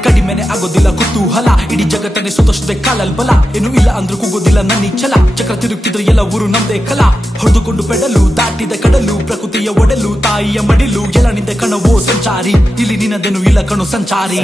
ಕಡಿಮೆನೆ ಆಗೋದಿಲ್ಲ ಕುತೂಹಲ, ಇಡೀ ಜಗತ್ತನ್ನೇ ಸುತ್ತಷ್ಟೇ ಕಾಲಲ್ ಬಲ, ಏನು ಇಲ್ಲ ಅಂದ್ರೂ ಕೂಗೋದಿಲ್ಲ ನನ್ನಿ ಛಲ, ಚಕ್ರ ತಿರುಗ್ತಿದ್ರೆ ಎಲ್ಲ ಊರು ನಮ್ದೇ ಕಲ, ಹೊಡೆದುಕೊಂಡು ಪೆಡಲು ದಾಟಿದ ಕಡಲು, ಪ್ರಕೃತಿಯ ಒಡಲು ತಾಯಿಯ ಮಡಿಲು, ಎಲ್ಲ ನಿಂದೆ ಕಣವೋ ಸಂಚಾರಿ, ಇಲ್ಲಿ ನಿನ್ನದೇನು ಇಲ್ಲ ಕಣು ಸಂಚಾರಿ.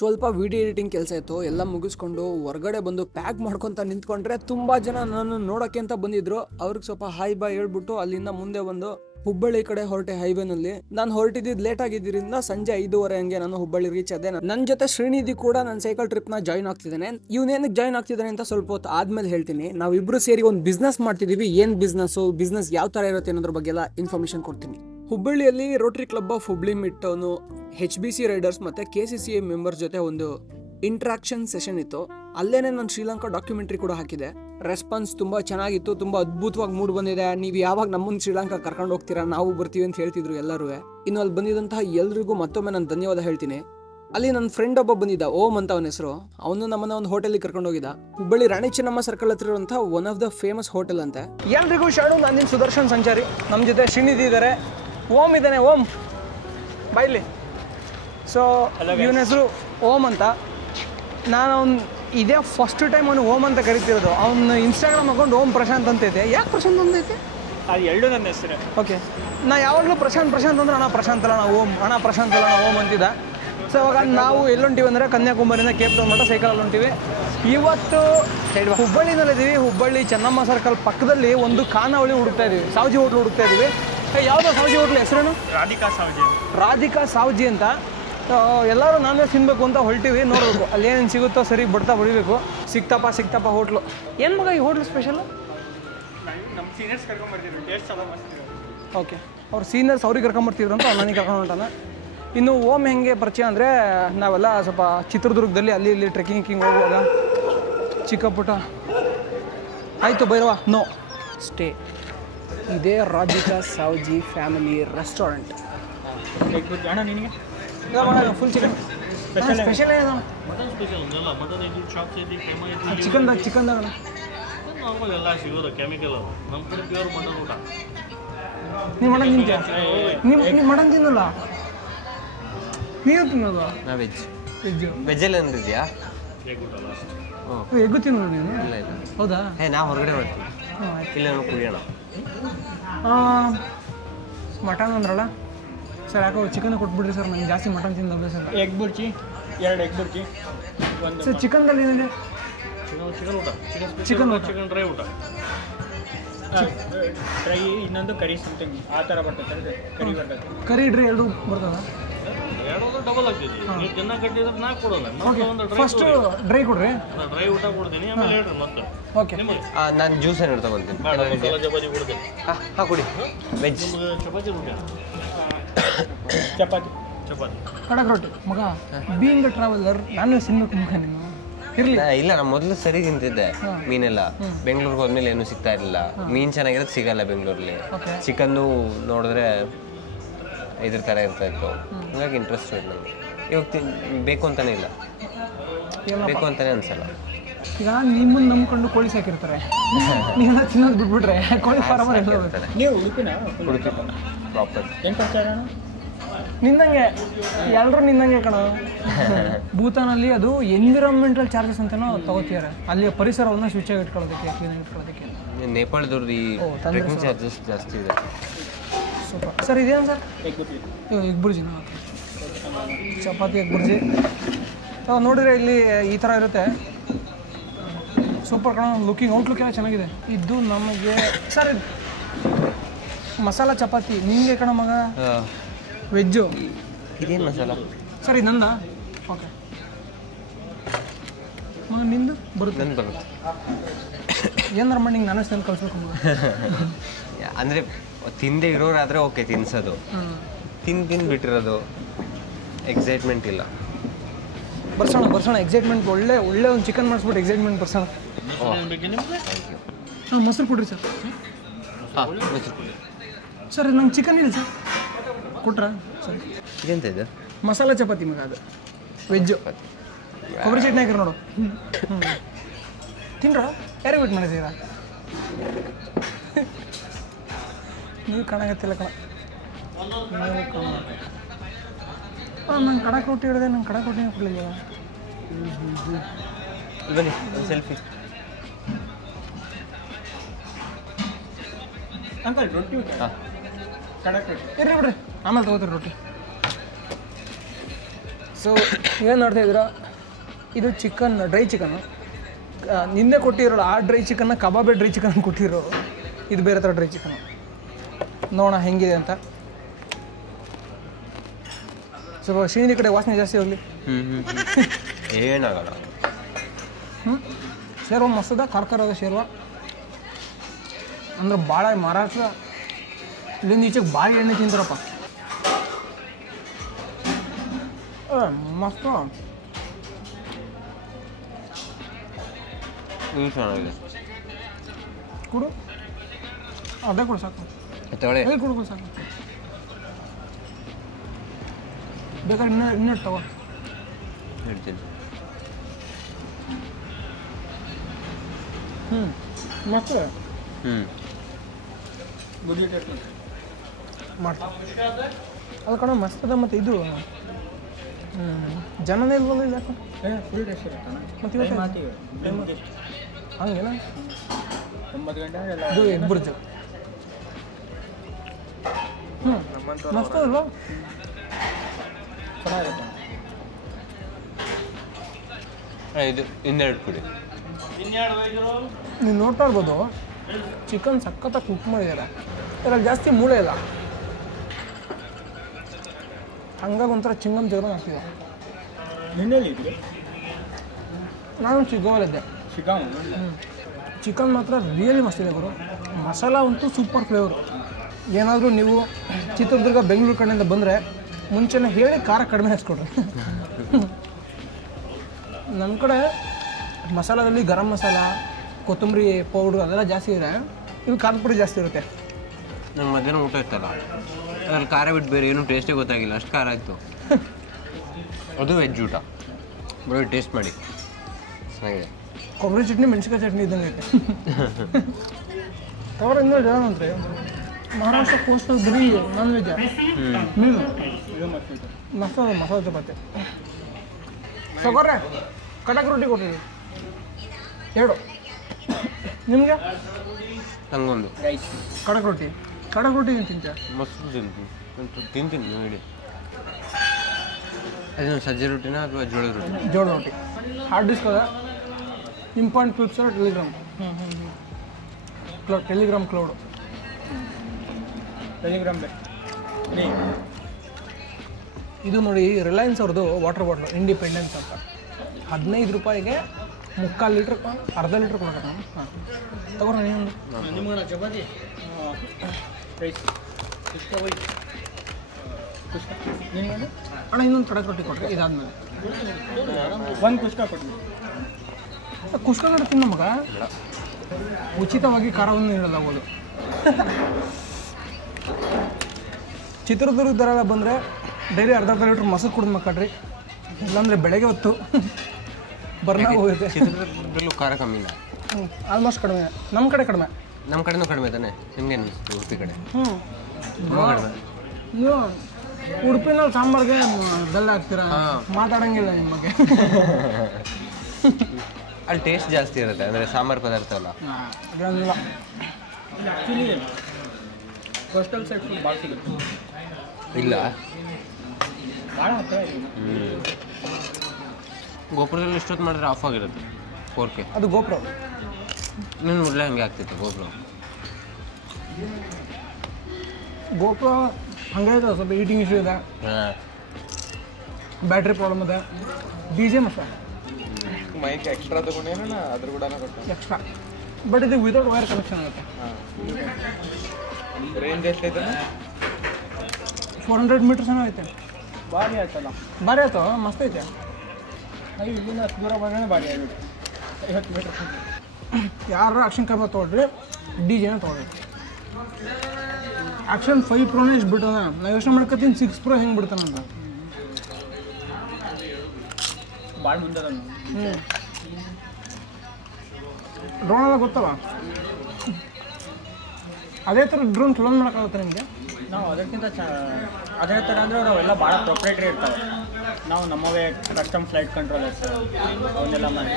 ಸ್ವಲ್ಪ ವಿಡಿಯೋ ಎಡಿಟಿಂಗ್ ಕೆಲಸ ಇತ್ತು, ಎಲ್ಲ ಮುಗಿಸ್ಕೊಂಡು ಹೊರಗಡೆ ಬಂದು ಪ್ಯಾಕ್ ಮಾಡ್ಕೊತ ನಿಂತ್ಕೊಂಡ್ರೆ ತುಂಬಾ ಜನ ನಾನು ನೋಡೋಕ್ಕೆ ಅಂತ ಬಂದಿದ್ರು. ಅವ್ರಿಗೆ ಸ್ವಲ್ಪ ಹಾಯ್ ಬಾಯ್ ಹೇಳ್ಬಿಟ್ಟು ಅಲ್ಲಿಂದ ಮುಂದೆ ಬಂದು ಹುಬ್ಬಳ್ಳಿ ಕಡೆ ಹೊರಟೆ. ಹೈವೇನಲ್ಲಿ ನಾನು ಹೊರಟಿದ್ದು ಲೇಟ್ ಆಗಿದ್ದರಿಂದ ಸಂಜೆ 5:30 ಹಂಗೆ ನಾನು ಹುಬ್ಬಳ್ಳಿ ರೀಚ್ ಆದೆ. ನನ್ನ ಜೊತೆ ಶ್ರೀನಿಧಿ ಕೂಡ ನನ್ನ ಸೈಕಲ್ ಟ್ರಿಪ್ನ ಜಾಯ್ನ್ ಆಗ್ತಿದ್ದಾನೆ. ಇವನೇನಕ್ಕೆ ಜಾಯ್ನ್ ಆಗ್ತಿದ್ದಾನೆ ಅಂತ ಸ್ವಲ್ಪ ಹೊತ್ತು ಆದ್ಮೇಲೆ ಹೇಳ್ತೀನಿ. ನಾವಿಬ್ರು ಸೇರಿ ಒಂದು ಬಿಸ್ನೆಸ್ ಮಾಡ್ತಿದೀವಿ. ಏನ್ ಬಿಸ್ನೆಸ್ ಯಾವ ತರ ಇರುತ್ತೆ ಅನ್ನೋದ್ರ ಬಗ್ಗೆ ಎಲ್ಲ ಇನ್ಫಾರ್ಮೇಶನ್ ಕೊಡ್ತೀನಿ. ಹುಬ್ಬಳ್ಳಿಯಲ್ಲಿ Rotary club of Hubli mid town, HBC Riders ಮತ್ತೆ KCCA ಮೆಂಬರ್ಸ್ ಜೊತೆ ಒಂದು ಇಂಟ್ರಾಕ್ಷನ್ ಸೆಷನ್ ಇತ್ತು. ಅಲ್ಲೇನೆ ನಾನು ಶ್ರೀಲಂಕಾ ಡಾಕ್ಯುಮೆಂಟ್ರಿ ಕೂಡ ಹಾಕಿದೆ. ರೆಸ್ಪಾನ್ಸ್ ತುಂಬಾ ಚೆನ್ನಾಗಿತ್ತು, ತುಂಬಾ ಅದ್ಭುತವಾಗಿ ಮೂಡ್ ಬಂದಿದೆ. ನೀವು ಯಾವಾಗ ನಮ್ಮನ್ನ ಶ್ರೀಲಂಕಾ ಕರ್ಕೊಂಡು ಹೋಗ್ತೀರಾ, ನಾವು ಬರ್ತೀವಿ ಅಂತ ಹೇಳ್ತಿದ್ರು ಎಲ್ಲರೂ. ಇನ್ನು ಅಲ್ಲಿ ಬಂದಿದ್ದಂತಹ ಎಲ್ರಿಗೂ ಮತ್ತೊಮ್ಮೆ ನಾನು ಧನ್ಯವಾದ ಹೇಳ್ತೀನಿ. ಅಲ್ಲಿ ನನ್ನ ಫ್ರೆಂಡ್ ಒಬ್ಬ ಬಂದಿದ್ದ, ಓಂ ಅಂತ ಅವನ ಹೆಸರು. ಅವನು ನಮ್ಮನ್ನ ಒಂದು ಹೋಟೆಲ್ಗೆ ಕರ್ಕೊಂಡು ಹೋಗಿದ್ದ. ಹುಬ್ಬಳ್ಳಿ ರಾಣಿ ಚೆನ್ನಮ್ಮ ಸರ್ಕಲ್ ಹತ್ರ ಇರುವಂತಹ one of the famous hotel ಅಂತೆ. ಎಲ್ರಿಗೂ ಶಾಡು, ನಾನು ಸುದರ್ಶನ್ ಸಂಚಾರಿ. ನಮ್ಮ ಜೊತೆ ಶ್ರೀನಿಧಿ ಇದ್ದಾರೆ, ಓಂ ಇದ್ದಾನೆ. ಓಂ ಬಾಯ್ಲಿ. ಸೊ ಇವನ ಹೆಸರು ಓಂ ಅಂತ. ನಾನು ಇದೇ ಫಸ್ಟ್ ಟೈಮ್ ಅವನು ಓಂ ಅಂತ ಕರಿತಿರೋದು. ಅವ್ನು ಇನ್ಸ್ಟಾಗ್ರಾಮ್ ಅಕೌಂಟ್ ಓಂ ಪ್ರಶಾಂತ್ ಅಂತ ಇದೆ. ಯಾಕೆ ಪ್ರಶಾಂತ್ ಅಂತ ಐತೆ? ಅದು ಎರಡು ನನ್ನ ಹೆಸರು. ಓಕೆ, ನಾ ಯಾವಾಗಲೂ ಪ್ರಶಾಂತ್ ಅಂದ್ರೆ ಅಣ್ಣ ಪ್ರಶಾಂತ್ ಅಲ್ಲ ಓಂ, ಅಣ್ಣ ಪ್ರಶಾಂತ್ ಅಲ್ಲ ಓಂ ಅಂತಿದ್ದ. ಸೊ ಅವಾಗ ನಾವು ಎಲ್ಲೊಂಟಿವಿ ಅಂದರೆ ಕನ್ಯಾಕುಮಾರಿಯಿಂದ ಕೇಪ್ ಟೌನ್ ಮಟ್ಟ ಸೈಕಲಲ್ಲಿ ಹೊಂಟಿವಿ. ಇವತ್ತು ಹುಬ್ಬಳ್ಳಿನಲ್ಲಿದ್ದೀವಿ. ಹುಬ್ಬಳ್ಳಿ ಚೆನ್ನಮ್ಮ ಸರ್ಕಲ್ ಪಕ್ಕದಲ್ಲಿ ಒಂದು ಖಾನಾವಳಿ ಹುಡುಕ್ತಾ ಇದ್ದೀವಿ. ಸಾವ್ಜಿ ಹೋಟ್ಲು ಹುಡುಕ್ತಾ ಇದ್ದೀವಿ. ಯಾವುದೋ ಸಾವ್ಜಿ ಹೋಟ್ಲು ಹೆಸರೇನು? ರಾಧಿಕಾ ಸಾವ್ಜಿ ಅಂತ. ಎಲ್ಲರೂ ನಾನ್ ವೆಜ್ ತಿನ್ಬೇಕು ಅಂತ ಹೊರಟಿವಿ. ನೋಡಬೇಕು ಅಲ್ಲಿ ಏನೇನು ಸಿಗುತ್ತೋ ಸರಿ ಬಡ್ತಾ ಹೊಡಿಬೇಕು. ಸಿಕ್ತಪ್ಪ ಹೋಟ್ಲು. ಏನು ಮಗ ಈ ಹೋಟ್ಲು ಸ್ಪೆಷಲು? ನಮ್ಮ ಸೀನಿಯರ್ಸ್ ಕರ್ಕೊಂಡ್ಬರ್ತಿದ್ರು, ಟೇಸ್ಟ್ ಚೆನ್ನಾಗಿ ಮಾಡ್ತಿದ್ರು. ಓಕೆ, ಅವ್ರು ಸೀನಿಯರ್ಸ್ ಅವ್ರಿಗೆ ಕರ್ಕೊಂಬರ್ತಿದ್ರು ಅಂತ ಅವ್ರು ನನಗೆ ಕರ್ಕೊಂಡು ಹೊಂಟಾನ. ಇನ್ನು ಓಮ್ ಹೆಂಗೆ ಪರಿಚಯ ಅಂದರೆ, ನಾವೆಲ್ಲ ಸ್ವಲ್ಪ ಚಿತ್ರದುರ್ಗದಲ್ಲಿ ಅಲ್ಲಿ ಇಲ್ಲಿ ಟ್ರೆಕ್ಕಿಂಗ್ ಹೋಗುವಾಗ ಚಿಕ್ಕ ಪುಟ್ಟ ಆಯಿತು ಭೈರವ ನೋ ಸ್ಟೇ. ಇದೇ ರಾಧಿಕಾ ಸಾವ್ಜಿ ಫ್ಯಾಮಿಲಿ ರೆಸ್ಟೋರೆಂಟ್. ಅಣ್ಣ ನಿನಗೆ ಫುಲ್ ಚಿಕನ್ ಸ್ಪೆಷಲ್ ಏನೋ ಚಿಕನ್ದಾಗ ಎಲ್ಲ ಸಿಗೋದು ಕೆಮಿಕಲ್. ನಮ್ಮ ಕಡೆ ಪ್ಯೂರ್ ಮಟನ್ ಊಟ. ನೀವು ಮಟನ್ ತಿಂತೀಯ? ನೀವು ಮಟನ್ ತಿನ್ನಲ್ಲ? ನೀವು ತಿನ್ನೋದು? ವೆಜ್ಜಲ್ಲಿ ಅಂದಿದ್ಯಾ? ಎಗ್ಗು ತಿನ್ನೋದು ನೀನು? ಇಲ್ಲ ಇಲ್ಲ. ಹೌದಾ? ನಾವು ಹೊರಗಡೆ ಮಾಡ್ತೀವಿ. ಇಲ್ಲ ಕುಡಿಯೋಣ. ಮಟನ್ ಅಂದ್ರಲ್ಲ ಸರ್, ಯಾಕೋ ಚಿಕನ್ ಕೊಟ್ಬಿಡ್ರಿ ಸರ್, ನನಗೆ ಜಾಸ್ತಿ ಮಟನ್ ತಿಂದ ಅಭ್ಯಾಸ ಇಲ್ಲ. ಎಗ್ ಬುರ್ಜಿ, 2 ಎಗ್ ಬುರ್ಜಿ, ಒಂದು ಸರ್. ಚಿಕನ್ದಲ್ಲಿ ಏನಿದೆ? ಚಿಕನ್ ಊಟ, ಚಿಕನ್ ಡ್ರೈ ಊಟ, ಡ್ರೈ, ಇನ್ನೊಂದು ಕರಿ ಸಮಥಿಂಗ್ ಆ ಥರ ಬರ್ತೈತೆ. ಕರಿ ಬರ್ತೈತೆ, ಕರಿ ಡ್ರೈ ಎರಡು ಬರ್ತದ? ಎರಡು ಡಬಲ್ ಆಗ್ತೈತಿ. ನೀವು ಚೆನ್ನಾಗಿ ಕಟ್ಟಿದ್ರೆ ನಾ ಕೊಡೋಲ್ಲ. ಫಸ್ಟ್ ಡ್ರೈ ಕೊಡ್ರಿ. ಡ್ರೈ ಊಟ ಕೊಡ್ತೀನಿ, ಆಮೇಲೆ ಹೇಳ್ರಿ ಮತ್ತೆ. ಓಕೆ, ನಾನು ಜ್ಯೂಸ್ ಏನು ತಗೊಂತೀನಿ. ಚಪಾತಿ ಕೊಡ್ತೀನಿ. ಹಾಂ ಕೊಡಿ. ವೆಜ್ ಚಪಾತಿ ಊಟ. ಚಪಾತಿ ಕಡಕ್ ರೊಟ್ಟಿ. ಮಗ ಬೀಯಿಂಗ್ ಅ ಟ್ರಾವೆಲರ್ ನಾನು ತಿನ್ಬೇಕು ಮಗ ನೀನು. ಇರಲಿ. ಇಲ್ಲ, ನಾನು ಮೊದಲು ಸರಿ ತಿಂತಿದ್ದೆ ಮೀನೆಲ್ಲ. ಬೆಂಗಳೂರಿಗೆ ಹೋದ್ಮೇಲೆ ಏನು ಸಿಗ್ತಾ ಇರಲಿಲ್ಲ. ಮೀನು ಚೆನ್ನಾಗಿರೋದು ಸಿಗಲ್ಲ ಬೆಂಗಳೂರಲ್ಲಿ. ಚಿಕನ್ನು ನೋಡಿದ್ರೆ ಇದ್ರ ಥರ ಇರ್ತಾ ಇತ್ತು. ಹಂಗಾಗಿ ಇಂಟ್ರೆಸ್ಟ್ ಇಲ್ಲ ನನಗೆ. ಇವಾಗ ಬೇಕು ಅಂತಲೇ ಇಲ್ಲ, ಬೇಕು ಅಂತಲೇ ಅನ್ಸಲ್ಲ. ಈಗ ನಿಮ್ಮನ್ನು ನಂಬ್ಕೊಂಡು ಕೋಳಿ ಸಾಕಿರ್ತಾರೆ, ನೀವೆಲ್ಲ ತಿನ್ನೋದು ಬಿಟ್ಬಿಟ್ರೆ ಕೋಳಿ ಫಾರ್ಮರ್ ಎಲ್ಲ ಇರ್ತಾರೆ. ನೀವು ಉಡುಪಿನ ಉಡುಪಿ ಪ್ರಾಪರ್. ಏನು ಖರ್ಚು ನಿನ್ನಂಗೆ ಎಲ್ಲರೂ ನಿನ್ನಂಗೆ ಕಣ. ಭೂತಾನಲ್ಲಿ ಅದು ಎನ್ವಿರಾನ್ಮೆಂಟಲ್ ಚಾರ್ಜಸ್ ಅಂತಲೂ ತಗೋತಿದ್ದಾರೆ. ಅಲ್ಲಿಯ ಪರಿಸರವನ್ನು ಶುಚಿಯಾಗಿ ಇಟ್ಕೊಳ್ಳೋದಕ್ಕೆ, ಕ್ಲೀನಾಗಿ ಇಟ್ಕೊಳ್ಳೋದಕ್ಕೆ. ನೇಪಾಳದವ್ರದ್ದು ಈ ಟ್ರೆಕ್ಕಿಂಗ್ ಚಾರ್ಜಸ್ ಜಾಸ್ತಿ ಇದೆ. Super sir. ಇದೇನು ಸರ್? ಎಗ್ ಬುರ್ಜಿನ? ಚಪಾತಿ ಎಗ್ ಬುರ್ಜಿ ನೋಡಿದ್ರೆ ಇಲ್ಲಿ ಈ ಥರ ಇರುತ್ತೆ. ಸೂಪರ್ ಕಣ. ಲುಕ್ಕಿಂಗ್ ಔಟ್ಲುಕ್ ಎಲ್ಲ ಚೆನ್ನಾಗಿದೆ. ಇದು ನಮಗೆ ಸರ್ ಮಸಾಲ ಚಪಾತಿ. ನಿಮಗೆ ಕಣ ಮಗ ವೆಜ್ಜು. ಇದೇನು ಮಸಾಲ ಸರ್? ಇದು ನಂದ? ಓಕೆ ಮಗ ನಿಂದು ಬರುತ್ತೆ? ನಂದು ಬರುತ್ತೆ. ಏನಾರ ಮಾಡಿ ನಿಂಗೆ ನಾನು ತಂದು ಕಳಿಸ್ಬೇಕು ಅಂದರೆ ತಿಂದೇ ಇರೋರಾದರೆ ಓಕೆ ತಿನ್ಸೋದು, ತಿಂದು ಬಿಟ್ಟಿರೋದು ಎಕ್ಸೈಟ್ಮೆಂಟ್ ಇಲ್ಲ. ಬರ್ಸೋಣ ಎಕ್ಸೈಟ್ಮೆಂಟ್. ಒಳ್ಳೆ ಒಂದು ಚಿಕನ್ ಮಾಡಿಸ್ಬಿಟ್ಟು ಎಕ್ಸೈಟ್ಮೆಂಟ್ ಬರ್ಸೋಣ. ಹಾಂ, ಮೊಸರು ಕೊಡ್ರಿ ಸರ್. ಹಾಂ, ಮೊಸರು ಕೊಡಿ ಸರ್. ನಂಗೆ ಚಿಕನ್ ಇಲ್ಲ ಸರ್, ಕೊಟ್ರಾ ಸರಿ? ಇದೆಂತ ಇದು? ಮಸಾಲೆ ಚಪಾತಿ ಮಗ, ಅದು ವೆಜ್ಜು. ಕೊಬ್ಬರಿ ಚಟ್ನಿ ಹಾಕಿರಿ ನೋಡು. ತಿನ್ರ, ಯಾರು ವೇಟ್ ಮಾಡಿದ್ದೀರಾ? ನೀವು ಕಾಣಾಗತ್ತಿಲ್ಲ ಕಣ. ಹಾಂ, ನಂಗೆ ಕಡಕ್ ರೊಟ್ಟಿ ಹೇಳಿದೆ, ನಂಗೆ ಕಡಕ್ ರೊಟ್ಟಿನೇ ಕೊಡಲಿಲ್ಲ. ಬನ್ನಿ ಒಂದು ಸೆಲ್ಫಿ. ಅಂಕಲ್ ರೊಟ್ಟಿ ಹಾಂ, ಕಡಕ್ ರೊಟ್ಟಿ ಇರ್ರಿ ಬಿಡ್ರಿ, ಆಮೇಲೆ ತೊಗೋತೀರಿ ರೊಟ್ಟಿ. ಸೊ ಏನು ನೋಡ್ತಾ ಇದ್ದೀರಾ, ಇದು ಚಿಕನ್, ಡ್ರೈ ಚಿಕನ್ನು. ನಿನ್ನೆ ಕೊಟ್ಟಿರೋಲ್ಲ ಆ ಡ್ರೈ ಚಿಕನ್ನ, ಕಬಾಬೆ ಡ್ರೈ ಚಿಕನ್ ಕೊಟ್ಟಿರೋರು. ಇದು ಬೇರೆ ಥರ ಡ್ರೈ ಚಿಕನ್ನು. ನೋಡೋಣ ಹೆಂಗಿದೆ ಅಂತ. ಸ್ವಲ್ಪ ಶ್ರೀನಿ ಕಡೆ ವಾಸನೆ ಜಾಸ್ತಿ ಹೋಗಲಿ. ಏನಾಗಲ್ಲ. ಶೇರ್ವ ಮಸ್ತದ, ಖಾರದ ಶೇರ್ವ ಅಂದ್ರೆ ಭಾಳ ಮಹಾರಾಷ್ಟ್ರ ಇಲ್ಲಿಂದ ಈಚೆಗೆ ಭಾಳ ಎಣ್ಣೆ ತಿಂತಾರಪ್ಪ. ಮಸ್ತು. ಇದು ಚೆನ್ನಾಗಿದೆ. ಕೊಡು, ಅದೇ ಕೊಡು ಸಾಕು. ತೊಳೆ ಕೊಡು ಸಾಕು. ಬೇಕಾದ್ರೆ ಇನ್ನೂ ತಗೋ. ಹೇಳ್ತೀನಿ. ಮಸ್ತು. ಗುಡಿ ಟೇಸ್ಟ್ ಮಾಡ್ತಾ ಅದು ಕಣ ಮಸ್ತದ. ಮತ್ತು ಇದು ಜನನೇ ಇಲ್ವಲ್ಲ ಇಲ್ಲ ಯಾಕೆ? ಫುಲ್ ಟೇಸ್ಟ್ ಇರುತ್ತಣ್ಣ. ಮತ್ತು ಇವತ್ತು ಹಂಗೇನ? 9 ಗಂಟೆ ಎಲ್ಲ ಇದು ಎಗ್ ಬುರ್ಜು. ಮಸ್ತ್ ಅಲ್ವಾ? ಚೆನ್ನಾಗಿರುತ್ತೆ. ಇದು ಇನ್ನೆರಡು ಕೊಡಿ. ನೀವು ನೋಡ್ತಾ ಇರ್ಬೋದು, ಚಿಕನ್ ಸಖತ್ತಾಗಿ ಕುಕ್ ಮಾಡಿದ್ದಾರೆ. ಇದರಲ್ಲಿ ಜಾಸ್ತಿ ಮೂಳೆ ಇಲ್ಲ, ಹಂಗಾಗಿ ಒಂಥರ ಚಿಂಗಮ್ ಜಗನ್ ಆಗ್ತಿದೆ. ನಿನ್ನೆಲ್ಲಿ ಇದ್ರಿ? ನಾನು ಚಿಕ್ಕವಲ್ಲಿದ್ದೆ. ಶಿಕಾಂಗ್. ಚಿಕನ್ ಮಾತ್ರ ರಿಯಲಿ ಮಸ್ತ್ ಇದೆ ಗುರು. ಮಸಾಲ ಅಂತೂ ಸೂಪರ್ ಫ್ಲೇವರು. ಏನಾದರೂ ನೀವು ಚಿತ್ರದುರ್ಗ ಬೆಂಗಳೂರು ಕಡೆಯಿಂದ ಬಂದರೆ ಮುಂಚೆನೇ ಹೇಳಿ ಖಾರ ಕಡಿಮೆ ಹಚ್ಕೊಡ್ರಿ. ನಮ್ಮ ಕಡೆ ಮಸಾಲದಲ್ಲಿ ಗರಂ ಮಸಾಲ, ಕೊತ್ತಂಬರಿ ಪೌಡ್ರು ಅದೆಲ್ಲ ಜಾಸ್ತಿ ಇದೆ. ಇದು ಖಾರದ ಪುಡಿ ಜಾಸ್ತಿ ಇರುತ್ತೆ. ನಂಗೆ ಮಧ್ಯಾಹ್ನ ಊಟ ಇತ್ತಲ್ಲ, ಅದ್ರಲ್ಲಿ ಖಾರ ಬಿಟ್ಟು ಬೇರೆ ಏನೂ ಟೇಸ್ಟೇ ಗೊತ್ತಾಗಿಲ್ಲ, ಅಷ್ಟು ಖಾರ ಇತ್ತು. ಅದು ವೆಜ್ ಊಟ. ಬರೀ ಟೇಸ್ಟ್ ಮಾಡಿ, ಚೆನ್ನಾಗಿದೆ. ಕೊಬ್ಬರಿ ಚಟ್ನಿ, ಮೆಣಸಿನ್ಕಾಯಿ ಚಟ್ನಿ ಇದ್ದಂಗೆ ಐತೆ. ಅವ್ರ ಏನಂದ್ರೆ ಮಹಾರಾಷ್ಟ್ರ ಕೋಸ್ಟಲ್ ಬರೀ ನಾನ್ ವೆಜ್ ಮೀನು. ಇದು ಮತ್ತೆ ಮಸಾಲೆ ಚಪಾತಿ ತಗೋರೆ. ಕಡಕ್ ರೊಟ್ಟಿ ಕೊಟ್ಟಿದ್ದೀವಿ 2. ನಿಮಗೆ ಹಂಗೊಂದು ರೈಸ್. ಕಡಕ್ ರೊಟ್ಟಿ ಏನು ತಿಂತೆ? ಮೊಸರು ತಿಂತೀನಿ ಹೇಳಿ. ಅದು ಸಜ್ಜೆ ರೊಟ್ಟಿನ ಅಥವಾ ಜೋಳದ ರೊಟ್ಟಿ? ಜೋಳ ರೊಟ್ಟಿ. ಹಾರ್ಡ್ ಡಿಸ್ಕ್ ಅದ. Important clips Telegram cloud. Telegram ಇದು ನೋಡಿ, ರಿಲಯನ್ಸ್ ಅವ್ರದ್ದು ವಾಟರ್ ಬಾಟ್ಲು ಇಂಡಿಪೆಂಡೆನ್ಸ್ ಅಂತ. 15 ರೂಪಾಯಿಗೆ 3/4 ಲೀಟ್ರ್, ಅರ್ಧ ಲೀಟ್ರ್ ಕೊಡೋಣ. ಹಾಂ ತಗೋಣ. ನೀವೊಂದು ನಿಮ್ಗೆ ಚಪಾತಿ ರೈಸ್ ಕುಷ್ಕ ವೈಟ್ ಕುಷ್ಕ. ನಿಮ್ಗೆ ಅಣ್ಣ ಇನ್ನೊಂದು ಕಡಕ್ ರೊಟ್ಟಿ ಕೊಟ್ಟರೆ ಇದಾದ್ಮೇಲೆ 1 ಕುಷ್ಕ ಕೊಡ್ತೀನಿ. ಕುಷ್ಕ ನೋಡಿ ತಿನ್ನ ಮಗ. ಉಚಿತವಾಗಿ ಖಾರವನ್ನು ನೀಡಲಾಗುವುದು. ಚಿತ್ರದುರ್ಗದವರೆಲ್ಲ ಬಂದರೆ ಡೈಲಿ ಅರ್ಧ ಲೀಟ್ರ್ ಮೊಸರು ಕುಡಿದು ಮಕ್ಕಳ್ರಿ. ಇಲ್ಲಾಂದರೆ ಬೆಳಗ್ಗೆ ಹೊತ್ತು ಬರ್ನಾ ಹೋಗುತ್ತೆ. ಚಿತ್ರದುರ್ಗದಲ್ಲೂ ಖಾರ ಕಮ್ಮಿನ? ಆಲ್ಮೋಸ್ಟ್ ಕಡಿಮೆ. ನಮ್ಮ ಕಡೆ ಕಡಿಮೆ. ನಮ್ಮ ಕಡೆನೂ ಕಡಿಮೆ ತಾನೆ? ನಿಮ್ಗೇನು ಅನಿಸ್ತು ಉಡುಪಿ ಕಡೆ? ಕಡಿಮೆ. ನೀವು ಉಡುಪಿನಲ್ಲಿ ಸಾಂಬಾರ್ಗೆ ಬೆಲ್ಲ ಹಾಕ್ತೀರಾ, ಮಾತಾಡೋಂಗಿಲ್ಲ ನಿಮ್ಮ ಬಗ್ಗೆ. ಅಲ್ಲಿ ಟೇಸ್ಟ್ ಜಾಸ್ತಿ ಇರುತ್ತೆ, ಅಂದರೆ ಸಾಂಬಾರು ಪದಾರ್ಥ ಅಲ್ಲ. ಅದೇನಿಲ್ಲ. ಆ್ಯಕ್ಚುಲಿ ಕೋಸ್ಟಲ್ ಸೈಡ್ ಫುಲ್ ಭಾಳ ಸಿಗುತ್ತೆ. ಇಲ್ಲ, ಭಾಳ ಹತ್ತಿರ ಇದೆ. ಗೋಪುರದಲ್ಲಿ ಇಷ್ಟೊತ್ತು ಮಾಡಿದ್ರೆ ಆಫ್ ಆಗಿರುತ್ತೆ 4K. ಅದು ಗೋಪುರ. ನೀನು ಮೊದಲೇ ಹಂಗೆ ಆಗ್ತಿತ್ತು ಗೋಪುರ. ಗೋಪುರ ಹಂಗೆ ಇದೆ, ಸ್ವಲ್ಪ ಈಟಿಂಗ್ ಇಶ್ಯೂ ಇದೆ, ಹಾಂ, ಬ್ಯಾಟ್ರಿ ಪ್ರಾಬ್ಲಮ್ ಇದೆ, DJ ಮಸ್ತ ಮೈಕ್ ಎಕ್ಸ್ಟ್ರಾ ತಗೊಂಡೇನ ಅದ್ರ ಕೂಡ ಎಕ್ಸ್ಟ್ರಾ. ಬಟ್ ಇದು ವಿತೌಟ್ ವೈರ್ ಕನೆಕ್ಷನ್ ಆಗುತ್ತೆ. ರೇಂಜ್ ಎಷ್ಟೈತೆ 400 ಮೀಟರ್ಸ್ ಏನೋ ಐತೆ. ಭಾರಿ ಆಯ್ತಲ್ಲ. ಭಾರಿ ಆಯ್ತು, ಮಸ್ತ್ ಐತೆ. ಇಲ್ಲಿಂದ ಅಷ್ಟು ದೂರ ಬಂದ್ರೆ ಭಾರಿ ಆಗುತ್ತೆ. 50 ಮೀಟರ್. ಯಾರು ಆಕ್ಷನ್ ಕ್ಯಾಮ್ರಾ ತೊಗೊಳ್ರಿ, DJನ ತೊಗೊಳ್ರಿ. ಆಕ್ಷನ್ 5 ಪ್ರೋನೇ ಇಷ್ಟು ಬಿಟ್ಟದ. ನಾವು ಯೋಚನೆ ಮಾಡ್ಕೊತೀನಿ 6 ಪ್ರೋ ಹೆಂಗೆ ಬಿಡ್ತಾನಂತ. ಭಾಳ ಮುಂದೆ ಅದನ್ನು. ಡ್ರೋನ್ ಎಲ್ಲ ಗೊತ್ತಲ್ಲ, ಅದೇ ಥರ ಡ್ರೋನ್ ಕ್ಲೋನ್ ಮಾಡೋಕ್ಕಾಗುತ್ತೆ ನಿಮಗೆ? ನಾವು ಅದಕ್ಕಿಂತ ಅದೇ ಥರ ಅಂದರೆ ಅವೆಲ್ಲ ಭಾಳ ಪ್ರೊಪ್ರೇಟ್ರಿ ಇರ್ತಾವೆ. ನಾವು ನಮ್ಮವೇ ಕಸ್ಟಮ್ ಫ್ಲೈಟ್ ಕಂಟ್ರೋಲರ್ಸ್ ಅವನ್ನೆಲ್ಲ ಮಾಡಿ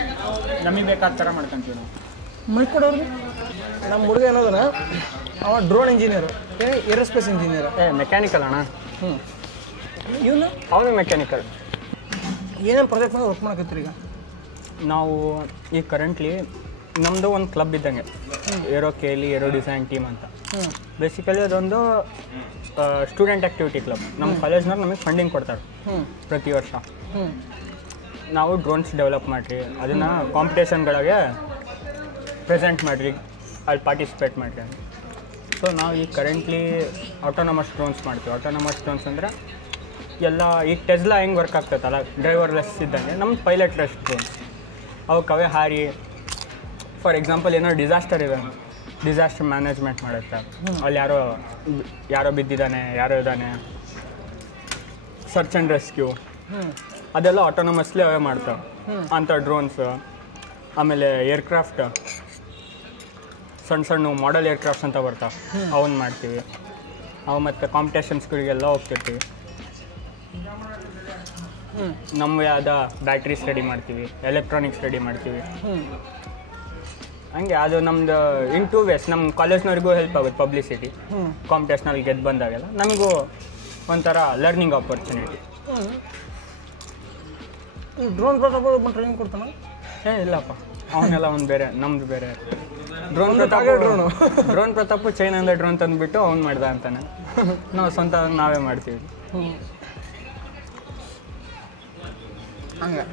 ನಮಗೆ ಬೇಕಾದ ಥರ ಮಾಡ್ಕೊಂತೀವಿ ನಾವು. ಮೈಕ್ ಕೊಡೋರು ನಮ್ಮ ಹುಡುಗ ಏನೋದನ, ಅವ drone engineer, aerospace engineer. Mechanical ಅಣ್ಣ. ಇವನು ಅವನು ಮೆಕ್ಯಾನಿಕಲ್. ಏನೇನು ಪ್ರಾಜೆಕ್ಟ್ ಮೇಲೆ ವರ್ಕ್ ಮಾಡಕತ್ತೀರಿ ಈಗ? ನಾವು ಈಗ ಕರೆಂಟ್ಲಿ ನಮ್ಮದು ಒಂದು ಕ್ಲಬ್ ಇದ್ದಂಗೆ, ಏರೋ ಕೇಲಿ ಏರೋ ಡಿಸೈನ್ ಟೀಮ್ ಅಂತ. ಬೇಸಿಕಲಿ ಅದೊಂದು ಸ್ಟೂಡೆಂಟ್ ಆ್ಯಕ್ಟಿವಿಟಿ ಕ್ಲಬ್. ನಮ್ಮ ಕಾಲೇಜ್ನವ್ರು ನಮಗೆ ಫಂಡಿಂಗ್ ಕೊಡ್ತಾರೆ ಪ್ರತಿ ವರ್ಷ. ನಾವು ಡ್ರೋನ್ಸ್ ಡೆವಲಪ್ ಮಾಡಿರಿ, ಅದನ್ನು ಕಾಂಪಿಟೇಷನ್ಗಳಿಗೆ ಪ್ರೆಸೆಂಟ್ ಮಾಡಿರಿ, ಅಲ್ಲಿ ಪಾರ್ಟಿಸಿಪೇಟ್ ಮಾಡಿರಿ. ಸೊ ನಾವು ಈಗ ಕರೆಂಟ್ಲಿ ಆಟೋನಮಸ್ ಡ್ರೋನ್ಸ್ ಮಾಡ್ತೀವಿ. ಆಟೋನಮಸ್ ಡ್ರೋನ್ಸ್ ಅಂದರೆ ಎಲ್ಲ ಈಗ ಟೆಸ್ಲಾ ಹೆಂಗೆ ವರ್ಕ್ ಆಗ್ತೈತಲ್ಲ, ಡ್ರೈವರ್ಲೆಸ್ ಇದ್ದಂಗೆ ನಮ್ಮ ಪೈಲಟ್ ರೆಸ್ಟ್ ಡ್ರೋನ್ಸ್. ಅವಕ್ಕವೇ ಹಾರಿ, ಫಾರ್ ಎಕ್ಸಾಂಪಲ್ ಏನೋ ಡಿಸಾಸ್ಟರ್ ಇದೆ, ಡಿಸಾಸ್ಟರ್ ಮ್ಯಾನೇಜ್ಮೆಂಟ್ ಮಾಡುತ್ತೆ. ಅಲ್ಲಿ ಯಾರೋ ಬಿದ್ದಿದ್ದಾನೆ, ಯಾರೋ ಇದ್ದಾನೆ, ಸರ್ಚ್ ಆ್ಯಂಡ್ ರೆಸ್ಕ್ಯೂ, ಅದೆಲ್ಲ ಆಟೋನಮಸ್ಲಿ ಅವೇ ಮಾಡ್ತಾವೆ ಅಂಥ ಡ್ರೋನ್ಸ್. ಆಮೇಲೆ ಏರ್ಕ್ರಾಫ್ಟ್, ಸಣ್ಣ ಸಣ್ಣ ಮಾಡೆಲ್ ಏರ್ಕ್ರಾಫ್ಟ್ಸ್ ಅಂತ ಬರ್ತಾವೆ, ಅವನ್ನ ಮಾಡ್ತೀವಿ. ಅವು ಮತ್ತು ಕಾಂಪಿಟೇಷನ್ಸ್ಗಳಿಗೆಲ್ಲ ಹೋಗ್ತಿರ್ತೀವಿ. ನಮ್ಮದೇ ಆದ ಬ್ಯಾಟ್ರೀಸ್ ರೆಡಿ ಮಾಡ್ತೀವಿ, ಎಲೆಕ್ಟ್ರಾನಿಕ್ಸ್ ರೆಡಿ ಮಾಡ್ತೀವಿ. ಹಂಗೆ ಅದು ನಮ್ದು ಇನ್ 2 ways. ನಮ್ಮ ಕಾಲೇಜ್ನವ್ರಿಗೂ ಹೆಲ್ಪ್ ಆಗುತ್ತೆ ಪಬ್ಲಿಸಿಟಿ, ಕಾಂಪಿಟೇಷನಲ್ಲಿ ಗೆದ್ದು ಬಂದಾಗೆಲ್ಲ ನಮಗೂ ಒಂಥರ learning opportunity. Drone Pratap training ಕೊಡ್ತಾನೆ? ಇಲ್ಲಪ್ಪ, ಅವನ್ನೆಲ್ಲ ಒಂದು ಬೇರೆ, ನಮ್ದು ಬೇರೆ. ಡ್ರೋನ್ ಪ್ರತಾಪ್ ಚೈನಾದಿಂದ ಡ್ರೋನ್ ತಂದುಬಿಟ್ಟು ಅವ್ನು ಮಾಡ್ದ ಅಂತಾನೆ. ನಾವು ಸ್ವಂತ ನಾವೇ ಮಾಡ್ತೀವಿ. ಹಂಗೆ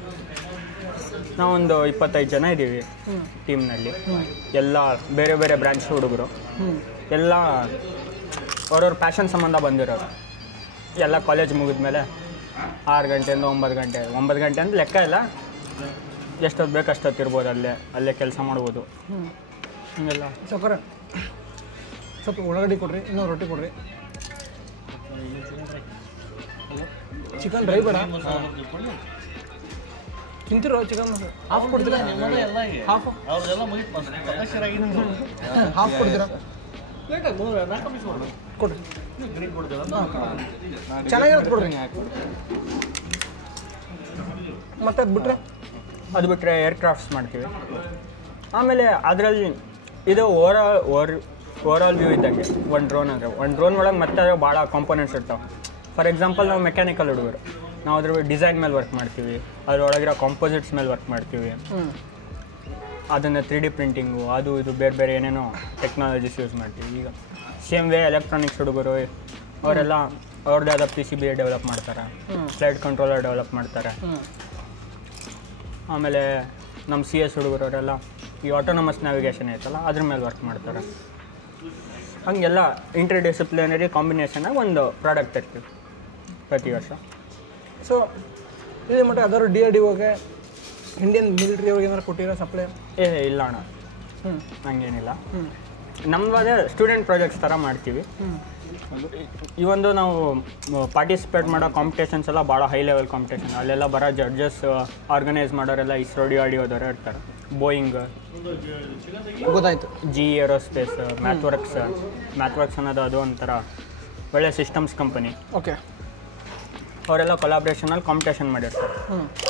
ನಾವೊಂದು 25 ಜನ ಇದ್ದೀವಿ ಟೀಮ್ನಲ್ಲಿ. ಎಲ್ಲ ಬೇರೆ ಬೇರೆ ಬ್ರಾಂಚ್ ಹುಡುಗರು, ಎಲ್ಲ ಅವ್ರವ್ರ ಪ್ಯಾಷನ್ ಸಂಬಂಧ ಬಂದಿರೋರು. ಎಲ್ಲ ಕಾಲೇಜ್ ಮುಗಿದ್ಮೇಲೆ 6 ಗಂಟೆಯಿಂದ 9 ಗಂಟೆ, 9 ಗಂಟೆ ಅಂತ ಲೆಕ್ಕ ಇಲ್ಲ, ಎಷ್ಟೊತ್ತು ಬೇಕು ಅಷ್ಟೊತ್ತು ಇರ್ಬೋದು, ಅಲ್ಲೇ ಕೆಲಸ ಮಾಡ್ಬೋದು. ಹೀಗೆಲ್ಲ. ಸ್ವಲ್ಪ ಉಳ್ಳಾಗಡ್ಡಿ ಕೊಡ್ರಿ, ಇನ್ನೂ ರೊಟ್ಟಿ ಕೊಡ್ರಿ. ಚಿಕನ್ ಡ್ರೈ ಬೇಡ, ತಿಂತಿರೋ ಚಿಕನ್ ಹಾಫ್ ಕೊಡ್ತೀರಾ? ಹಾಫ್ ಹಾಫ್ ಕೊಡ್ತೀರಾ? ಕೊಡ್ರಿ, ಚೆನ್ನಾಗಿರೋದು ಕೊಡ್ರಿ. ಮತ್ತೆ ಅದು ಬಿಟ್ಟರೆ ಏರ್ಕ್ರಾಫ್ಟ್ಸ್ ಮಾಡ್ತೀವಿ. ಆಮೇಲೆ ಅದರಲ್ಲಿ ಇದು ಓವರ್ ಆಲ್ ವ್ಯೂ ಇದ್ದಂಗೆ ಒಂದು ಡ್ರೋನ್ ಅಂದರೆ. ಒಂದು ಡ್ರೋನ್ ಒಳಗೆ ಮತ್ತೆ ಭಾಳ ಕಾಂಪೋನೆಂಟ್ಸ್ ಇರ್ತಾವೆ. ಫಾರ್ ಎಕ್ಸಾಂಪಲ್ ನಾವು ಮೆಕ್ಯಾನಿಕಲ್ ಹುಡುಗರು, ನಾವು ಅದ್ರ ಡಿಸೈನ್ ಮೇಲೆ ವರ್ಕ್ ಮಾಡ್ತೀವಿ, ಅದರೊಳಗಿರೋ ಕಾಂಪೋಸಿಟ್ಸ್ ಮೇಲೆ ವರ್ಕ್ ಮಾಡ್ತೀವಿ. ಅದನ್ನು 3D ಪ್ರಿಂಟಿಂಗು, ಅದು ಇದು ಬೇರೆ ಬೇರೆ ಏನೇನೋ ಟೆಕ್ನಾಲಜೀಸ್ ಯೂಸ್ ಮಾಡ್ತೀವಿ. ಈಗ ಸೇಮ್ ವೇ ಎಲೆಕ್ಟ್ರಾನಿಕ್ಸ್ ಹುಡುಗರು ಅವರೆಲ್ಲ ಅವ್ರದ್ದೇ ಆದ PCB ಡೆವಲಪ್ ಮಾಡ್ತಾರೆ, ಫ್ಲೈಟ್ ಕಂಟ್ರೋಲರ್ ಡೆವಲಪ್ ಮಾಡ್ತಾರೆ. ಆಮೇಲೆ ನಮ್ಮ CS ಹುಡುಗರು ಅವರೆಲ್ಲ ಈ ಆಟೋನಮಸ್ ನ್ಯಾವಿಗೇಷನ್ ಐತಲ್ಲ ಅದ್ರ ಮೇಲೆ ವರ್ಕ್ ಮಾಡ್ತಾರೆ. ಹಂಗೆಲ್ಲ ಇಂಟರ್ ಡಿಸಿಪ್ಲಿನರಿ ಕಾಂಬಿನೇಷನಾಗಿ ಒಂದು ಪ್ರಾಡಕ್ಟ್ ಇರ್ತೀವಿ ಪ್ರತಿ ವರ್ಷ. ಸೊ ಇಲ್ಲಿ ಮಟ್ಟ ಯಾವ್ದಾದ್ರು DRDOಗೆ ಇಂಡಿಯನ್ ಮಿಲಿಟ್ರಿ ಅವ್ರಿಗೆ ಏನಾದ್ರು ಕೊಟ್ಟಿರೋ ಸಪ್ಲೈ? ಇಲ್ಲ ಅಣ್ಣ, ಹಂಗೇನಿಲ್ಲ. ನಮ್ಮದೇ ಸ್ಟೂಡೆಂಟ್ ಪ್ರಾಜೆಕ್ಟ್ಸ್ ಥರ ಮಾಡ್ತೀವಿ. ಈ ಒಂದು ನಾವು ಪಾರ್ಟಿಸಿಪೇಟ್ ಮಾಡೋ ಕಾಂಪಿಟೇಷನ್ಸ್ ಎಲ್ಲ ಭಾಳ ಹೈ ಲೆವೆಲ್ ಕಾಂಪಿಟೇಷನ್. ಅಲ್ಲೆಲ್ಲ ಬರೋ ಜಡ್ಜಸ್ ಆರ್ಗನೈಸ್ ಮಾಡೋರೆಲ್ಲ ISRO DRDOದವರೇ ಇರ್ತಾರೆ. ಬೋಯಿಂಗ್, ಗೊತ್ತಾಯ್ತು, GE ಏರೋಸ್ಪೇಸ್, ಮ್ಯಾಥ್ವರ್ಕ್ಸ್ ಅನ್ನೋದು ಅದು ಒಂಥರ ಒಳ್ಳೆ ಸಿಸ್ಟಮ್ಸ್ ಕಂಪನಿ. ಓಕೆ, ಅವರೆಲ್ಲ ಕೊಲಾಬ್ರೇಷನಲ್ಲಿ ಕಾಂಪಿಟೇಷನ್ ಮಾಡಿರ್ತಾರೆ.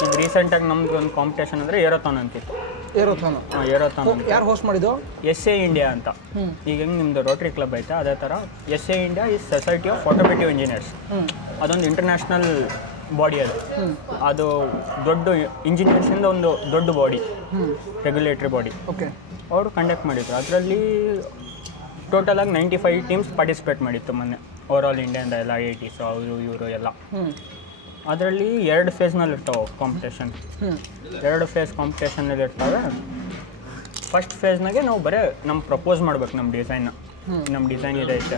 ಈಗ ರೀಸೆಂಟಾಗಿ ನಮ್ದು ಒಂದು ಕಾಂಪಿಟೇಷನ್ ಅಂದರೆ ಏರೋಥಾನ್ ಅಂತಿತ್ತು. ಏರೋಥಾನ್ ಯಾರು ಹೋಸ್ಟ್ ಮಾಡಿದ್ದು? SA ಇಂಡಿಯಾ ಅಂತ. ಈಗ ಹೆಂಗೆ ನಿಮ್ಮದು ರೋಟರಿ ಕ್ಲಬ್ ಐತೆ ಅದೇ ಥರ SA India is society of automotive engineers. ಅದೊಂದು ಇಂಟರ್ನ್ಯಾಷನಲ್ ಬಾಡಿ. ಅದು ದೊಡ್ಡ ಇಂಜಿನಿಯರ್ಸಿಂದ ಒಂದು ದೊಡ್ಡ ಬಾಡಿ, ರೆಗ್ಯುಲೇಟರಿ ಬಾಡಿ. ಓಕೆ, ಅವರು ಕಂಡಕ್ಟ್ ಮಾಡಿದ್ರು. ಅದರಲ್ಲಿ ಟೋಟಲಾಗಿ 95 ಟೀಮ್ಸ್ ಪಾರ್ಟಿಸಿಪೇಟ್ ಮಾಡಿತ್ತು ಮೊನ್ನೆ. ಓವರಾಲ್ ಇಂಡಿಯಾದಿಂದ ಎಲ್ಲ IITs ಅವರು ಇವರು ಎಲ್ಲ. ಅದರಲ್ಲಿ 2 ಫೇಸ್ನಲ್ಲಿ ಇರ್ತಾವೆ ಕಾಂಪಿಟೇಷನ್. 2 ಫೇಸ್ ಕಾಂಪಿಟೇಷನಲ್ಲಿ ಇರ್ತಾವೆ. ಫಸ್ಟ್ ಫೇಸ್ನಾಗೆ ನಾವು ಬರೀ ಪ್ರಪೋಸ್ ಮಾಡ್ಬೇಕು ನಮ್ಮ ಡಿಸೈನ್ನ. ನಮ್ಮ ಡಿಸೈನ್ ಇದೈತೆ.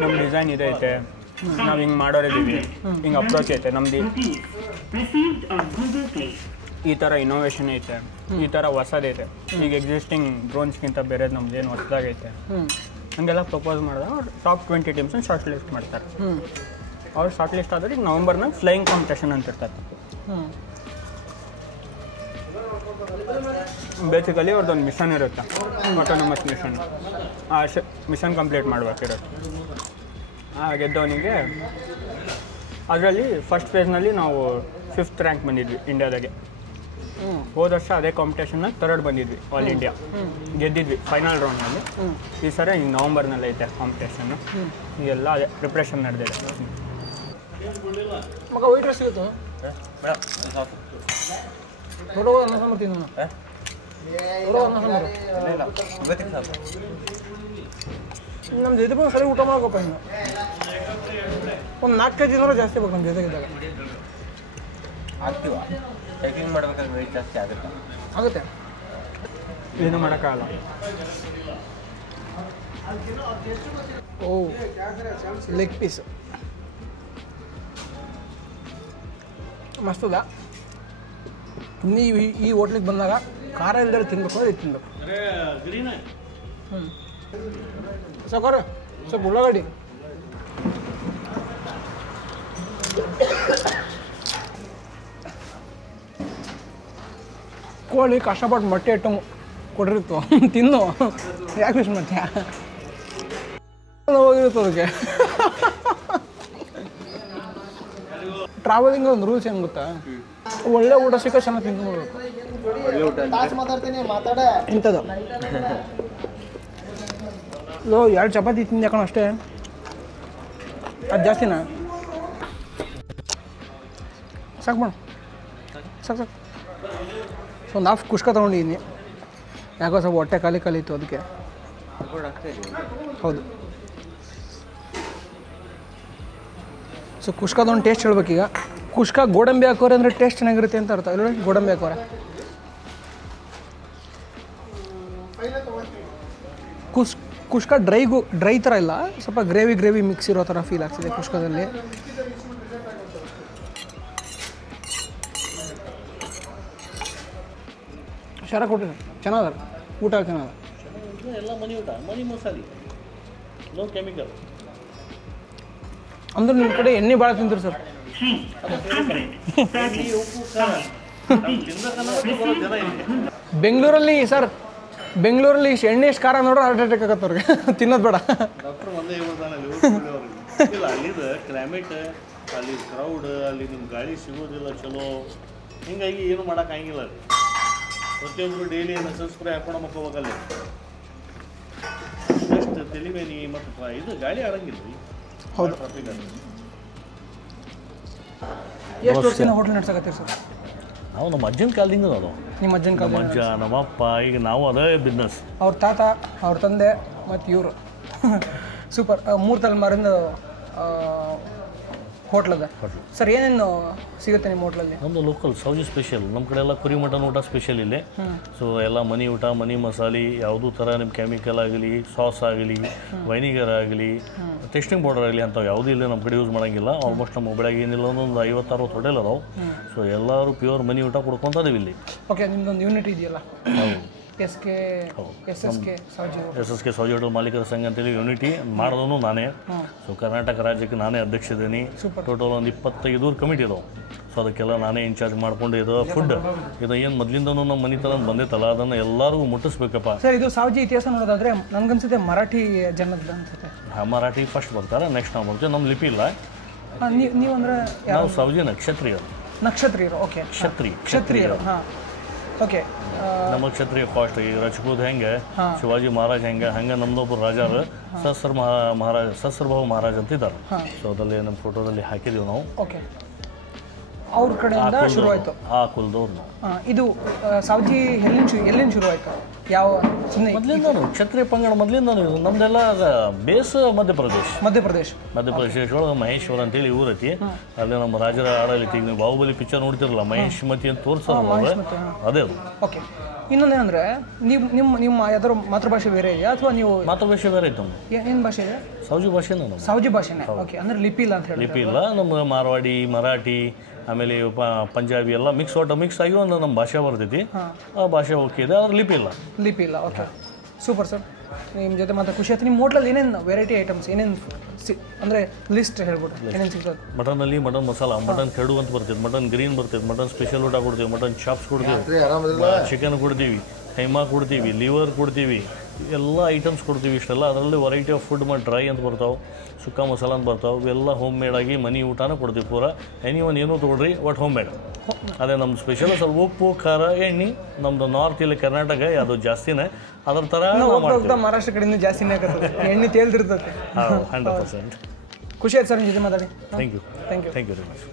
ನಮ್ಮ ಡಿಸೈನ್ ಇದೈತೆ, ನಾವು ಹಿಂಗೆ ಮಾಡೋರಿದ್ದೀವಿ, ಹಿಂಗೆ ಅಪ್ರೋಚ್ ಐತೆ ನಮ್ದು. ಈ ಥರ ಇನೋವೇಷನ್ ಐತೆ, ಈ ಥರ ಹೊಸದೈತೆ. ಈಗ ಎಕ್ಸಿಸ್ಟಿಂಗ್ ಡ್ರೋನ್ಸ್ಗಿಂತ ಬೇರೆದು ನಮ್ದೇನು ಹೊಸದಾಗೈತೆ ಹಂಗೆಲ್ಲ ಪ್ರಪೋಸ್ ಮಾಡಿದಾಗ ಅವ್ರು ಟಾಪ್ 20 ಟೀಮ್ಸನ್ನು ಶಾರ್ಟ್ ಲಿಸ್ಟ್ ಮಾಡ್ತಾರೆ. ಅವ್ರು ಶಾರ್ಟ್ ಲಿಸ್ಟ್ ಆದರೆ ಈಗ ನವಂಬರ್ನಾಗ ಫ್ಲೈಯಿಂಗ್ ಕಾಂಪಿಟೇಷನ್ ಅಂತ ಇರ್ತಾರೆ. ಬೇಸಿಕಲಿ ಅವ್ರದ್ದೊಂದು ಮಿಷನ್ ಇರುತ್ತೆ, ಆಟೋನಮಸ್ ಮಿಷನ್. ಆ ಮಿಷನ್ ಕಂಪ್ಲೀಟ್ ಮಾಡಬೇಕಿರುತ್ತೆ. ಆ ಗೆದ್ದವನಿಗೆ ಅದರಲ್ಲಿ ಫಸ್ಟ್ ಫೇಸ್ನಲ್ಲಿ ನಾವು 5th ರ್ಯಾಂಕ್ ಬಂದಿದ್ವಿ ಇಂಡಿಯಾದಾಗೆ. ಹೋದ ವರ್ಷ ಅದೇ ಕಾಂಪಿಟೇಷನ್ನಾಗ 3rd ಬಂದಿದ್ವಿ ಆಲ್ ಇಂಡಿಯಾ, ಗೆದ್ದಿದ್ವಿ ಫೈನಲ್ ರೌಂಡ್ನಲ್ಲಿ. ಈ ಸರಿ ಈಗ ನವಂಬರ್ನಲ್ಲಿ ಐತೆ ಕಾಂಪಿಟೇಷನ್ನು. ಈಗೆಲ್ಲ ಅದೇ ಪ್ರಿಪ್ರೇಷನ್ ನಡೆದಿದೆ. ಮಗ ವೈಟ್ ರೈಸ್ ಸಿಗುತ್ತೋ? ದೊಡ್ಡ ಅನ್ನ ಸಾಂಬಾರು ತಿಂದ ದೊಡ್ಡ ಅನ್ನ ಸಾಂಬಾರು ನಮ್ದು ಇದು ಬಂದು ಸರಿ ಊಟ ಮಾಡ್ಬೇಕಪ್ಪ. ಇನ್ನು ಒಂದು 4 kg ಏನಾರು ಜಾಸ್ತಿ ಬೇಕು ನಮ್ಮ ಜೊತೆಗಿದ್ದಾಗ. ಆಗ್ತೀವ ಸೈಕ್ಲಿಂಗ್ ಮಾಡ್ಬೇಕಾದ್ರೆ ವೆಯ್ಟ್ ಜಾಸ್ತಿ ಆಗುತ್ತೆ. ಏನು ಮಾಡೋಕ್ಕಾಗಲ್ಲ. ಓ ಲೆಗ್ ಪೀಸ್ ಮಸ್ತದ. ನೀವು ಈ ಹೋಟ್ಲಿಗೆ ಬಂದಾಗ ಖಾರ ಇಲ್ಲದೆ ತಿನ್ಬೇಕು ಅಂದ್ರೆ ಇದು ತಿನ್ಬೇಕು. ಸಾಕಾರ ಸ್ವಲ್ಪ ಉಳ್ಳಾಗಡ್ಡಿ ಕೋಳಿ ಕಷ್ಟಪಟ್ಟು ಮೊಟ್ಟೆ ಇಟ್ಟು ಕೊಟ್ಟಿರ್ತು ತಿನ್ನು, ಯಾಕೆ ಮಿಸ್ ಮಾಡ್ತೀಯ? ಹೋಗಿರುತ್ತೆ ಅದಕ್ಕೆ. ಟ್ರಾವೆಲಿಂಗ್ ಒಂದು ರೂಲ್ಸ್ ಏನು ಗೊತ್ತಾ, ಒಳ್ಳೆ ಊಟ ಸಿಕ್ಕ ಚೆನ್ನಾಗಿ ತಿನ್ಕೊಳ್ಬೇಕು. ಇಂಥದ್ದು ಲೋ 2 ಚಪಾತಿ ತಿಂದು ಯಾಕಣ ಅಷ್ಟೇ, ಅದು ಜಾಸ್ತಿನಾ? ಸಾಕು ಮೇಡಮ್, ಸಾಕು. ಸೊ ಒಂದು ಹಾಫ್ ಕುಷ್ಕ ತೊಗೊಂಡಿದ್ದೀನಿ, ಯಾಕೋ ಸ್ವಲ್ಪ ಹೊಟ್ಟೆ ಖಾಲಿ ಇತ್ತು ಅದಕ್ಕೆ. ಹೌದು. So ಕುಷ್ಕದೊಂದು taste ಹೇಳ್ಬೇಕೀಗ. ಕುಷ್ಕ ಗೋಡಂಬಿ ಹಾಕೋರೆ ಅಂದರೆ ಟೇಸ್ಟ್ ಚೆನ್ನಾಗಿರುತ್ತೆ ಅಂತ ಅರ್ಥ. ಇಲ್ಲ ಗೋಡಂಬಿ ಹಾಕೋರೆ ಕುಷ್ಕ ಡ್ರೈ ಥರ ಇಲ್ಲ, ಸ್ವಲ್ಪ ಗ್ರೇವಿ ಮಿಕ್ಸ್ ಇರೋ ಥರ ಫೀಲ್ ಆಗ್ತಿದೆ ಕುಷ್ಕದಲ್ಲಿ. ಶರ ಕೊಟ್ಟಿದೆ, ಚೆನ್ನಾಗದ ಊಟ, ಚೆನ್ನಾಗದ. ಎಲ್ಲ ಮನೆ ಊಟ, ಮನೆ ಮಸಾಲೆ, ನೋ ಕೆಮಿಕಲ್. ಅಂದ್ರೆ ನಿಮ್ಮ ಕಡೆ ಎಣ್ಣೆ ಭಾಳ ತಿಂತೀರಿ ಸರ್? ಬೆಂಗಳೂರಲ್ಲಿ ಎಣ್ಣೆ ಎಷ್ಟು ಖಾರ ನೋಡ್ರೆ ಹಾರ್ಟ್ ಅಟ್ಯಾಕ್ ಆಗತ್ತೆ ಅವ್ರಿಗೆ, ತಿನ್ನೋದು ಬೇಡ. ಡಾಕ್ಟರ್ ಒಂದೇ ಹೇಳ್ತಾನೆ ಇಲ್ಲ, ಅಲ್ಲಿದ ಕ್ಲೈಮೇಟ್, ಅಲ್ಲಿ ಕ್ರೌಡ್, ಅಲ್ಲಿ ನಿಮ್ಮ ಗಾಳಿ ಸಿಗೋದಿಲ್ಲ ಚಲೋ, ಹಿಂಗಾಗಿ ಏನು ಮಾಡೋಕ್ಕಾಗಿಲ್ಲ. ರೀ ಪ್ರತಿಯೊಬ್ಬರು ಡೈಲಿ ನಸಲ್ ಸ್ಪ್ರೇ ಹಾಕೊಂಡು ಮಕ್ಕೋಬೇಕಲ್ಲಿ. ಎಷ್ಟು ತಲೆಮೇನಿ ಮತ್ತು ಇದು ಗಾಳಿ ಆಡಂಗಿಲ್ಲ ರೀ. ಹೌದು. ಟ್ರಾಫಿಕ್ ಅದು. ಎಷ್ಟು ವರ್ಷದಿಂದ ಹೋಟ್ಲ್ ನಡ್ಸಕತ್ತೀರಿ ಸರ್? ನಾವು ನಮ್ಮ ಅಜ್ಜನ ಕಾಲದಿಂದ ಅದು. ನಿಮ್ಮ ಅಜ್ಜನ ಕಾಲ? ನಮ್ಮ ಅಜ್ಜ, ನಮ್ಮಪ್ಪ, ಈಗ ನಾವು ಅದೇ ಬಿಸ್ನೆಸ್. ಅವ್ರ ತಾತ, ಅವ್ರ ತಂದೆ ಮತ್ತು ಇವರು ಸೂಪರ್. 3 ತಲೆಮಾರಿಂದ ಹೋಟ್ಲದ ಸರ್. ಏನೇನು ಸಿಗುತ್ತೆ ನಿಮ್ಮ ಹೋಟ್ಲಲ್ಲಿ? ನಮ್ಮದು ಲೋಕಲ್ ಸೌಜಿ ಸ್ಪೆಷಲ್. ನಮ್ಮ ಕಡೆ ಎಲ್ಲ ಕುರಿ ಮಟನ್ ಊಟ ಸ್ಪೆಷಲ್ ಇಲ್ಲಿ. ಸೊ ಎಲ್ಲ ಮನೆ ಊಟ, ಮನೆ ಮಸಾಲೆ, ಯಾವುದೂ ಥರ ನಿಮ್ಮ ಕೆಮಿಕಲ್ ಆಗಲಿ, ಸಾಸ್ ಆಗಲಿ, ವೈನಿಗರ್ ಆಗಲಿ, ಟೇಸ್ಟಿಂಗ್ ಪೌಡರ್ ಆಗಲಿ ಅಂಥವು ಯಾವುದೂ ಇಲ್ಲ ನಮ್ಮ ಕಡೆ ಯೂಸ್ ಮಾಡೋಂಗಿಲ್ಲ. ಆಲ್ಮೋಸ್ಟ್ ನಮ್ಮ ಮೊಬೈಲಾಗಿ ಏನಿಲ್ಲ ಒಂದು 50-60 ಹೋಟೆಲ್ ಅದಾವೆ. ಸೊ ಎಲ್ಲರೂ ಪ್ಯೂರ್ ಮನೆ ಊಟ ಕೊಡ್ಕೊತಿದ್ದೀವಿ ಇಲ್ಲಿ. ಓಕೆ, ನಿಮ್ದೊಂದು ಯೂನಿಟ್ ಇದೆಯಲ್ಲ? ಹೌದು. S S K Souji hotel ಮಾಲೀಕರ ಸಂಘ ಅಂತೇಳಿ ಯೂನಿಟಿ ಮಾಡೋದನ್ನು ನಾನೇ. ಸೊ ಕರ್ನಾಟಕ ರಾಜ್ಯಕ್ಕೆ ನಾನೇ ಅಧ್ಯಕ್ಷ ಇದ್ದೀನಿ. ಟೋಟಲ್ ಒಂದು 25 ಕಮಿಟಿ ಇದಾವೆ. ಸೊ ಅದಕ್ಕೆಲ್ಲ ನಾನೇ ಇನ್ಚಾರ್ಜ್ ಮಾಡ್ಕೊಂಡು ಇದು ಫುಡ್ ಇದು ಏನು ಮೊದಲಿಂದನೂ ನಮ್ಮ ಮನೆ ಥರ ಬಂದೈತಲ್ಲ, ಅದನ್ನು ಎಲ್ಲರಿಗೂ ಮುಟ್ಟಿಸ್ಬೇಕಪ್ಪ. ಸರ್, ಇದು ಸಾವ್ಜಿ ಇತಿಹಾಸ ನೋಡೋದಾದ್ರೆ ನನಗನ್ಸುತ್ತೆ ಮರಾಠಿ ಜನದ ಅನ್ಸುತ್ತೆ. ಮರಾಠಿ ಫಸ್ಟ್ ಬರ್ತಾರೆ, ನೆಕ್ಸ್ಟ್ ನಾವು ಬರ್ತೀವಿ. ನಮ್ಮ ಲಿಪಿ ಇಲ್ಲ. ನೀವು ಅಂದರೆ ನಾವು ಸೌಜಿ ನಕ್ಷತ್ರಿಯರು. ಓಕೆ, ಕ್ಷತ್ರಿಯರು. ಹಾಂ, ಓಕೆ. ನಮ್ಮ ಕ್ಷತ್ರಿಯ ಫಾಸ್ಟ್. ಈಗ ರಜಪೂತ್ ಹೆಂಗೆ, ಶಿವಾಜಿ ಮಹಾರಾಜ್ ಹೆಂಗೆ, ಹಂಗೆ ನಮ್ದೊಬ್ಬರು ರಾಜರು ಸಸ್ರಭಾವ ಮಹಾರಾಜ್ ಅಂತ ಇದ್ದಾರೆ. ಸೊ ಅದಲ್ಲಿ ನಮ್ಮ ಫೋಟೋದಲ್ಲಿ ಹಾಕಿದ್ದೀವಿ ನಾವು. ಓಕೆ, ಅವ್ರ ಕಡೆಯಿಂದ ಶುರು ಆಯಿತು. ಆ ಕುಲದವ್ರು ನಾವು. ಇದು ಸಾವ್ಜಿ ಎಲ್ಲಿಂದ ಶುರು ಆಯಿತು? ಯಾವ ಸುಮ್ಮನೆ ಮೊದಲಿಂದನೂ ಕ್ಷತ್ರಿಯ ಪಂಗಡ ಮೊದಲಿಂದನೂ ಇದು ನಮ್ದೆಲ್ಲ ಬೇಸ್ ಮಧ್ಯಪ್ರದೇಶ ಒಳಗೆ ಮಹೇಶ್ವರ ಅಂತೇಳಿ ಊರೈತಿ ಅಲ್ಲಿ ನಮ್ಮ ರಾಜರ ಆಡಳಿತ ಈಗ ನೀವು ಬಾಹುಬಲಿ ಪಿಕ್ಚರ್ ನೋಡ್ತಿರಲ್ಲ ಮಹೇಶ್ಮತಿ ಅಂತ ತೋರಿಸೋಲ್ಲ ಅದೇ ಅದು. ಓಕೆ, ಇನ್ನೊಂದೇನಂದ್ರೆ ನಿಮ್ಮ ಯಾವ್ದಾದ್ರು ಮಾತೃಭಾಷೆ ಬೇರೆ ಇದೆಯಾ ಅಥವಾ ನೀವು ಮಾತೃಭಾಷೆ ಬೇರೆ ಐತೆ ನಮ್ದು. ಏನು ಭಾಷೆ ಇದೆ? ಸೌಜಿ ಭಾಷೆನ ನಮ್ಮ ಸೌಜಿ ಭಾಷೆನೇ. ಓಕೆ, ಅಂದ್ರೆ ಲಿಪಿ ಇಲ್ಲ ಅಂತ ಹೇಳಿ. ಲಿಪಿ ಇಲ್ಲ, ನಮ್ಮ ಮಾರ್ವಾಡಿ, ಮರಾಠಿ, ಆಮೇಲೆ ಪಂಜಾಬಿ ಎಲ್ಲ ಮಿಕ್ಸ್ ಆಗಿ ಒಂದು ನಮ್ಮ ಭಾಷೆ ಬರ್ತೈತಿ. ಆ ಭಾಷೆ ಓಕೆ ಇದೆ, ಆದ್ರೆ ಲಿಪಿ ಇಲ್ಲ. Okay, super sir. ನಿಮ್ಮ ಜೊತೆ ಮಾತ್ರ ಖುಷಿ ಆಯ್ತು. ನಿಮ್ಮ ಹೋಟ್ಲಲ್ಲಿ ಏನೇನು ವೆರೈಟಿ ಐಟಮ್ಸ್ ಏನೇನು ಅಂದರೆ ಲಿಸ್ಟ್ ಹೇಳ್ಬಿಟ್ಟು ಏನೇನು ಸಿಗ್ತದೆ? ಮಟನಲ್ಲಿ ಮಟನ್ ಮಸಾಲ, ಮಟನ್ ಕಡು ಅಂತ ಬರ್ತೈತೆ, ಮಟನ್ ಗ್ರೀನ್ ಬರ್ತೈತೆ, ಮಟನ್ ಸ್ಪೆಷಲ್ ಊಟ ಕೊಡ್ತೀವಿ, ಮಟನ್ ಚಾಪ್ಸ್ ಕೊಡ್ತೀವಿ, ಚಿಕನ್ ಕೊಡ್ತೀವಿ, ಕೈಮಾ ಕೊಡ್ತೀವಿ, ಲಿವರ್ ಕೊಡ್ತೀವಿ, ಎಲ್ಲ ಐಟಮ್ಸ್ ಕೊಡ್ತೀವಿ. ಇಷ್ಟೆಲ್ಲ ಅದರಲ್ಲಿ ವೆರೈಟಿ ಆಫ್ ಫುಡ್ ಮಾಡಿ ಡ್ರೈ ಅಂತ ಬರ್ತಾವೆ, ಸುಕ್ಕ ಮಸಾಲ ಅಂತ ಬರ್ತಾವೆ. ಇವೆಲ್ಲ ಹೋಮ್ ಮೇಡಾಗಿ ಮನೆ ಊಟನ ಕೊಡ್ತೀವಿ ಪೂರ. ಏನೂ ತೊಗೊಳ್ರಿ ಬಟ್ ಹೋಮ್ ಮೇಡ್. ಅದೇ ನಮ್ಮ ಸ್ಪೆಷಲ್ ಸ್ವಲ್ಪ ಉಪ್ಪು ಖಾರ ಎಣ್ಣೆ. ನಮ್ಮದು ನಾರ್ತ್ ಇಲ್ಲಿ ಕರ್ನಾಟಕ ಅದು ಜಾಸ್ತಿನೇ ಅದ್ರ ಥರ ಮಹಾರಾಷ್ಟ್ರ ಕಡೆಯಿಂದ ಜಾಸ್ತಿನೇ ಆಗತ್ತೆ, ಎಣ್ಣೆ ತೇಲ್ದಿರ್ತದೆ. 100%. ಖುಷಿ ಆಯ್ತು ಸರ್ ನಿಮ್ಮ ಜೊತೆ ಮಾತಾಡಿ. Thank you very much.